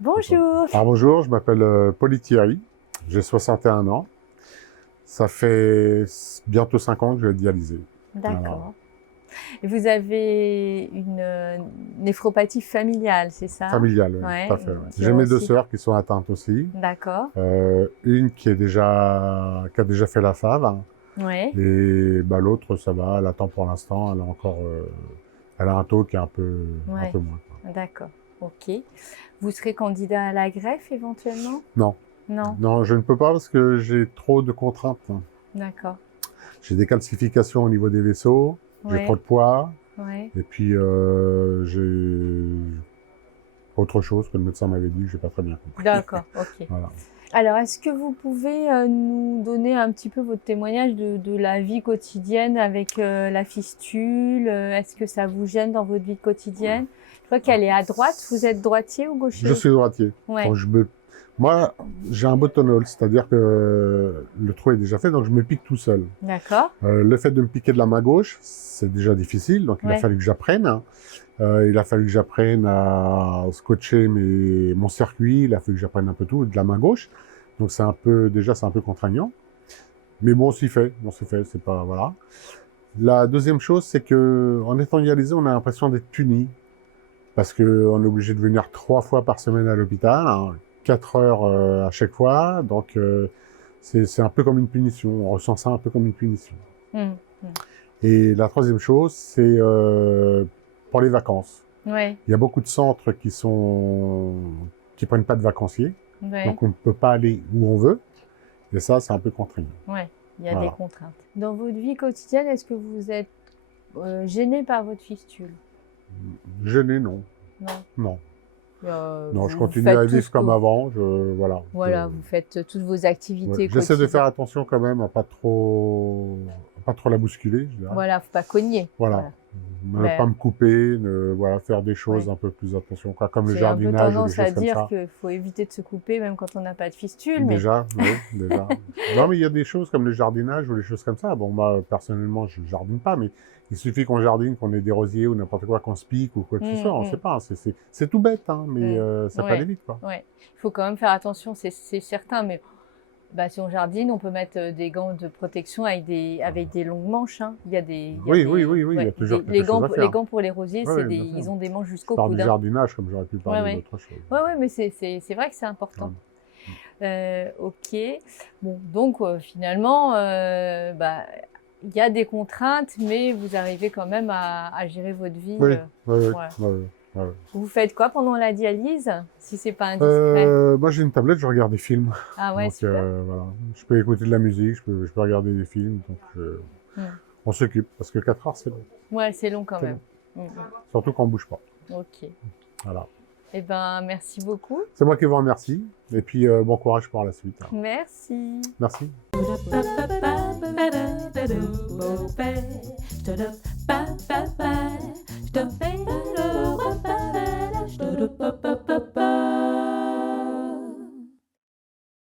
Bonjour. Alors bonjour, je m'appelle Paulie Thierry, j'ai 61 ans. Ça fait bientôt 5 ans que je vais être dialysé. D'accord. Voilà. Et vous avez une néphropathie familiale, c'est ça? Familiale, oui, Ouais, tout à fait. Ouais. qui J'ai ont mes deux aussi- sœurs qui sont atteintes aussi. D'accord. Une qui a déjà fait la FAV, Ouais. et l'autre, ça va, elle attend pour l'instant, elle a encore, elle a un taux qui est un peu Ouais. moins. Quoi. D'accord. Ok. Vous serez candidat à la greffe éventuellement? Non, Non. non, je ne peux pas parce que j'ai trop de contraintes. D'accord. J'ai des calcifications au niveau des vaisseaux, j'ai Ouais. trop de poids, Ouais. et puis j'ai autre chose que le médecin m'avait dit, j'ai pas très bien compris. D'accord. Ok. Voilà. Alors, est-ce que vous pouvez nous donner un petit peu votre témoignage de la vie quotidienne avec la fistule? Est-ce que ça vous gêne dans votre vie quotidienne? Je crois qu'elle est à droite. Vous êtes droitier ou gaucher? Je suis droitier. Ouais. Donc moi, j'ai un buttonhole, c'est-à-dire que le trou est déjà fait, donc je me pique tout seul. D'accord. Le fait de me piquer de la main gauche, c'est déjà difficile, donc il a Ouais. fallu que j'apprenne. Il a fallu que j'apprenne à scotcher mon circuit, il a fallu que j'apprenne un peu tout de la main gauche. Donc c'est un peu contraignant. Mais bon, on s'y fait, c'est pas, voilà. La deuxième chose, c'est que en étant dialysé, on a l'impression d'être puni. Parce qu'on est obligé de venir 3 fois par semaine à l'hôpital, hein, 4 heures à chaque fois. Donc c'est un peu comme une punition, on ressent ça un peu comme une punition. Mmh. Et la troisième chose, c'est pour les vacances. Ouais. Il y a beaucoup de centres qui prennent pas de vacanciers, Ouais. donc on ne peut pas aller où on veut, et ça, c'est un peu contraignant. Ouais. Il y a Voilà. des contraintes. Dans votre vie quotidienne, est-ce que vous êtes gêné par votre fistule? Gêné, non. Non. Non. Non, je Vous continue faites à tout ce vivre comme que- avant, voilà. Vous faites toutes vos activités Ouais. J'essaie de quotidiennes. faire attention quand même à pas trop la bousculer, je dirais. Voilà, faut pas cogner. Voilà. Ne Mais- pas me couper, faire des choses Ouais. un peu plus attention, quoi, comme le J'ai un peu jardinage ou des tendance à choses comme dire ça. qu'il faut éviter de se couper même quand on n'a pas de fistule. Mais... Déjà, oui, déjà. Non, mais il y a des choses comme le jardinage ou les choses comme ça. Bon, moi, personnellement, je jardine pas, mais il suffit qu'on jardine, qu'on ait des rosiers ou n'importe quoi, qu'on se pique ou quoi que ce soit, on sait pas. C'est tout bête, hein, mais ça peut Ouais. aller vite, quoi. Ouais. Il faut quand même faire attention, c'est certain. Mais si on jardine, on peut mettre des gants de protection avec des longues manches. Hein. Il y a des. Oui, il y a toujours quelque chose à faire. Les gants pour les rosiers, Ouais, c'est bien sûr. ils ont des manches jusqu'au Je parle coude. du Hein. jardinage comme j'aurais pu parler Ouais. d'autre chose. Ouais, mais c'est vrai que c'est important. Ok. Bon, donc finalement, il y a des contraintes, mais vous arrivez quand même à gérer votre vie. Oui, voilà. ouais. Vous faites quoi pendant la dialyse, si c'est pas indiscret? Moi, j'ai une tablette, je regarde des films. Ah ouais, Donc, super. voilà. Je peux écouter de la musique, je peux regarder des films. Donc, on s'occupe, parce que 4 heures, c'est long. Ouais, c'est long quand C'est même. Surtout quand on bouge pas. Ok. Voilà. Eh ben, merci beaucoup. C'est moi qui vous remercie. Et puis, bon courage pour la suite. Hein. Merci. Merci. Ba-da-ba-ba-ba-ba-da-da-da-da-bo-ba. Da-da-ba-ba-ba-ba.